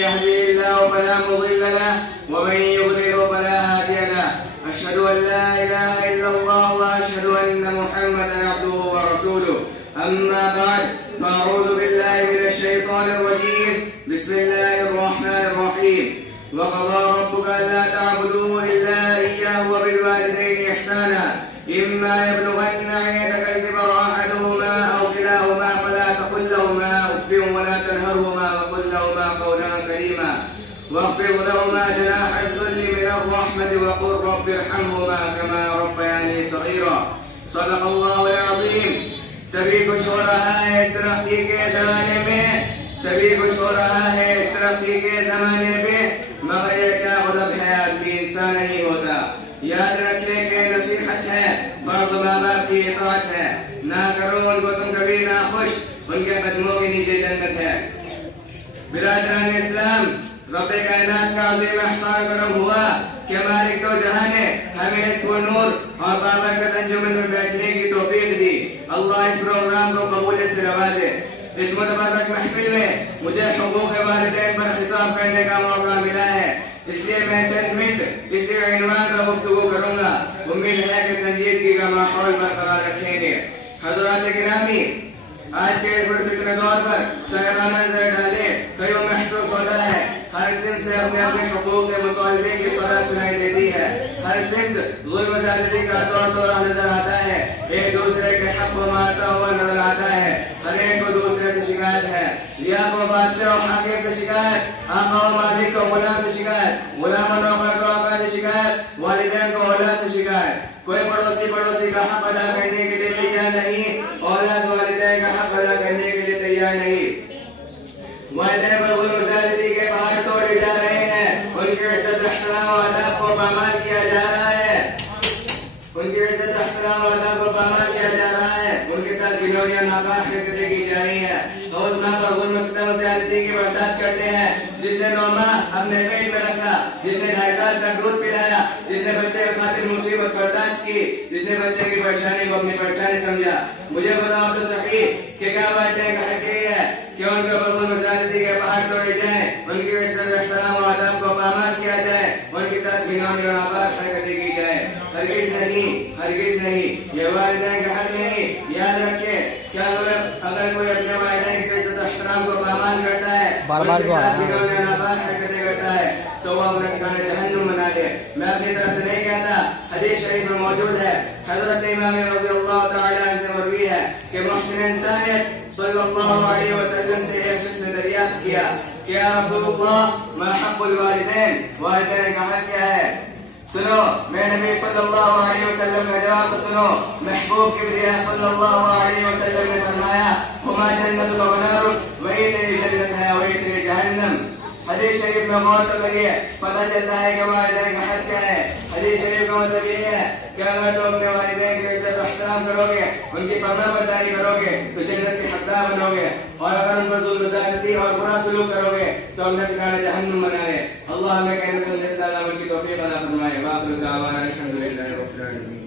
يهده الله فلا مضل له ومن يضلل فلا هادي له. أشهد أن لا إله إلا الله وأشهد أن محمدا عبده ورسوله. أما بعد فأعوذ بالله من الشيطان الرجيم. بسم الله الرحمن الرحيم. وقضى ربك ألا تعبدوا إلا إياه وبالوالدين إحسانا إما يبلغن عندك الكبر أحدهما أو كلاهما فلا تقل لهما أف ولا تنهرهما وقل لهما قولا كريما واخفض لهما جناح الذل من الرحمة وقل رب ارحمهما كما ربياني صغيرا. صدق الله العظيم. سبھی کچھ ہو رہا ہے اس ترقی کے زمانے میں، سبھی کچھ ہو رہا ہے اس ترقی کے زمانے میں، مگر یہ کیا غضب ہے آدمی انسان نہیں ہوتا. یاد رکھیں کہ نصیحت ہے، فرض ماں باپ کی اطاعت ہے. نہ کرو ان کو تم کبھی نہ خوش، ان کے قدموں کے نیچے جنت ہے. برادران اسلام، رب کائنات کا عظیم احسان کرم ہوا کہ مالک دو جہاں نے ہمیں اس کو نور اور بابرکت انجمن میں بیٹھنے کی توفیق دی. اللہ اس پروگرام کو قبولیت سے نوازے. اس متبرک محفل میں مجھے حقوق والدین پر خطاب کرنے کا موقع ملا ہے، اس لیے میں چند منٹ اسی عنوان پر گفتگو کروں گا. امید ہے کہ سنجیدگی کا ماحول برقرار رکھیں گے. حضرات گرامی، آج کے پرفتن دور پر شاعرانہ نظر ڈالے تو یوں محسوس ہوتا ہے ہر زند سے اپنے اپنے حقوق کے مطالبے کی صدا سنائی دیتی ہے. ہر زند ظلم و زیادتی کا طور طور نظر آتا ہے. ایک دوسرے کے حق کو مارتا ہوا نظر آتا ہے. ہر ایک کو دوسرے سے شکایت ہے. لیا کو بادشاہ و حاکم سے شکایت، آقا و مالک کو غلام سے شکایت، غلام و نوکر کو آقا سے شکایت، والدین کو اولاد سے شکایت. کوئی پڑوسی کا حق ادا کرنے کے لیے تیار نہیں، اولاد والدین کا حق ادا کرنے کے لیے تیار نہیں. والدین پر ظلم و زیادتی کے پہاڑ توڑے جا رہے ہیں. ان کی عزت احترام و آداب کو پامال کیا جا رہا ہے. ان کی عزت احترام و آداب کو پامال کیا جا رہا ہے. ان کے ساتھ گھنوریاں ناپاک حرکتیں کی جا رہی ہیں. اور اس ماں پر ظلم و ستم و زیادتی کی برسات کرتے ہیں جس نے 9 ماہ اپنے پیٹ میں رکھا، جس نے 2.5 سال تک دودھ پلایا، جس نے بچے کی خاطر مصیبت برداشت کی، جس نے بچے کی پریشانی کو اپنی پریشانی سمجھا. مجھے بتاؤ تو صحیح کہ کیا والدین کا حق یہ ہے کہ ان کے اوپر ظلم و زیادتی کے پہاڑ توڑے جائیں، ان کی عزت احترام و آداب کو پامال کیا جائے، ان کے ساتھ گھناؤنی اور ناپاک حرکتیں کی جائے؟ ہرگز نہیں، ہرگز نہیں. یہ والدین کا حق نہیں. یاد رکھے کیا اگر کوئی اپنے والدین کی عزت احترام کو پامال کرتا ہے، ان کے ساتھ گھناؤنی اور ناپاک حرکتیں کرتا ہے، تو وہ اپنا ٹھکانہ جہنم بنا دے. میں اپنی طرف سے نہیں کہتا، حدیث شریف میں موجود ہے. حضرت امام رضی اللہ تعالی عنہ سے مروی ہے کہ محسن انسانیت صلی اللہ علیہ وسلم سے ایک شخص نے دریافت کیا کہ یا رسول اللہ ما حق الوالدین، والدین کا حق کیا ہے؟ سنو، میں نبی صلی اللہ علیہ وسلم کا جواب سنو. محبوب کبریا صلی اللہ علیہ وسلم نے فرمایا ہما جنت و نارک، وہی تیری جنت ہے وہی تیری جہنم. حدیث شریف میں غور کر لگیے، پتہ چلتا ہے کہ والدین کا حق کیا ہے. حدیث شریف کا مطلب یہ ہے کہ اگر تم اپنے والدین کی عزت و احترام کرو گے، ان کی فرما برداری کرو گے تو جنت کے حقدار بنو گے، اور اگر ان پر ظلم و زیادتی اور برا سلوک کرو گے تو اپنا ٹھکانہ جہنم بنائے. اللہ ہمیں کہنے سننے سے عمل کی توفیق عطا فرمائے. باقی دعوانا الحمدللہ رب العالمین.